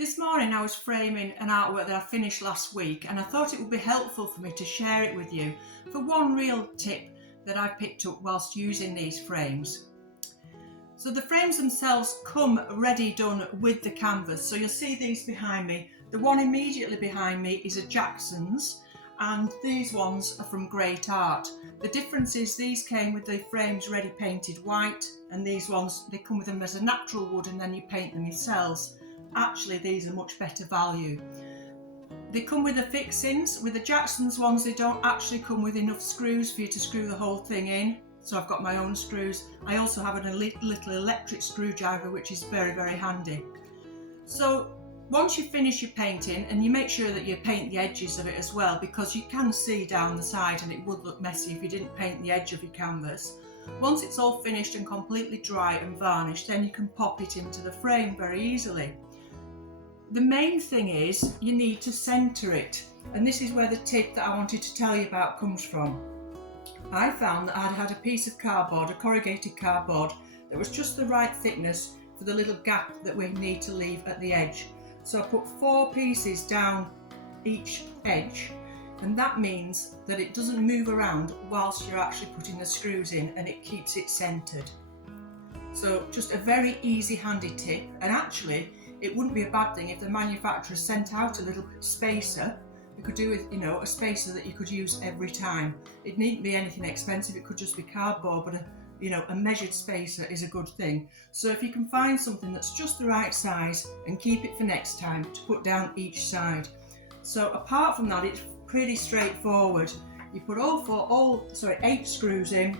This morning I was framing an artwork that I finished last week, and I thought it would be helpful for me to share it with you for one real tip that I picked up whilst using these frames. So the frames themselves come ready done with the canvas. So you'll see these behind me. The one immediately behind me is a Jackson's, and these ones are from Great Art. The difference is these came with the frames ready painted white, and these ones, they come with them as a natural wood and then you paint them yourselves. Actually, these are much better value. They come with the fixings. With the Jackson's ones, they don't actually come with enough screws for you to screw the whole thing in. So I've got my own screws. I also have a little electric screwdriver, which is very, very handy. So once you finish your painting, and you make sure that you paint the edges of it as well, because you can see down the side and it would look messy if you didn't paint the edge of your canvas. Once it's all finished and completely dry and varnished, then you can pop it into the frame very easily. The main thing is you need to centre it, and this is where the tip that I wanted to tell you about comes from. I found that I'd had a piece of cardboard, a corrugated cardboard, that was just the right thickness for the little gap that we need to leave at the edge. So I put 4 pieces down each edge, and that means that it doesn't move around whilst you're actually putting the screws in, and it keeps it centred. So just a very easy, handy tip, and actually it wouldn't be a bad thing if the manufacturer sent out a little spacer. You could do with, a spacer that you could use every time. It needn't be anything expensive, it could just be cardboard, but a measured spacer is a good thing. So if you can find something that's just the right size, and keep it for next time to put down each side. So apart from that, it's pretty straightforward. You put 8 screws in,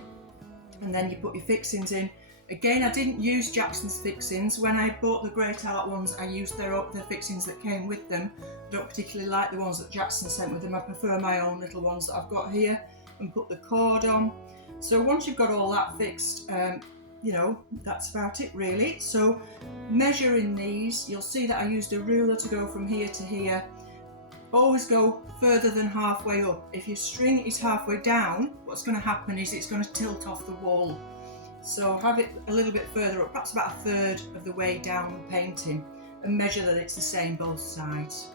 and then you put your fixings in. Again, I didn't use Jackson's fixings. When I bought the Great Art ones, I used their fixings that came with them. I don't particularly like the ones that Jackson sent with them. I prefer my own little ones that I've got here, and put the cord on. So once you've got all that fixed, that's about it really. So measuring these, you'll see that I used a ruler to go from here to here. Always go further than halfway up. If your string is halfway down, what's going to happen is it's going to tilt off the wall. So have it a little bit further up, perhaps about 1/3 of the way down the painting, and measure that it's the same both sides.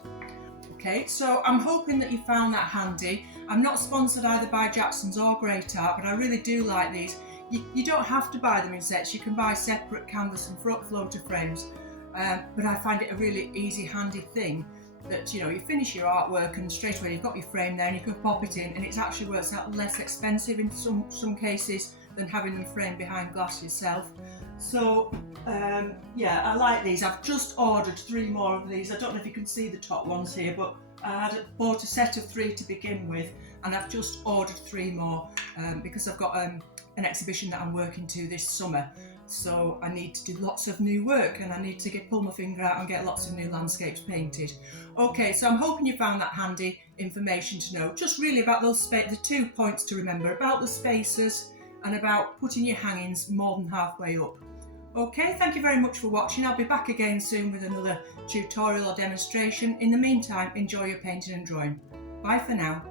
Okay, so I'm hoping that you found that handy. I'm not sponsored either by Jackson's or Great Art, but I really do like these. You don't have to buy them in sets. You can buy separate canvas and floater frames, but I find it a really easy, handy thing that you finish your artwork and straight away you've got your frame there and you can pop it in, and it actually works out less expensive in some cases than having them framed behind glass yourself. So I like these. I've just ordered 3 more of these. I don't know if you can see the top ones here, but I bought a set of 3 to begin with, and I've just ordered 3 more because I've got an exhibition that I'm working to this summer. So I need to do lots of new work, and I need to pull my finger out and get lots of new landscapes painted. Okay, so I'm hoping you found that handy information to know, just really about the 2 points to remember, about the spacers and about putting your hangings more than halfway up. Okay, thank you very much for watching. I'll be back again soon with another tutorial or demonstration. In the meantime, enjoy your painting and drawing. Bye for now.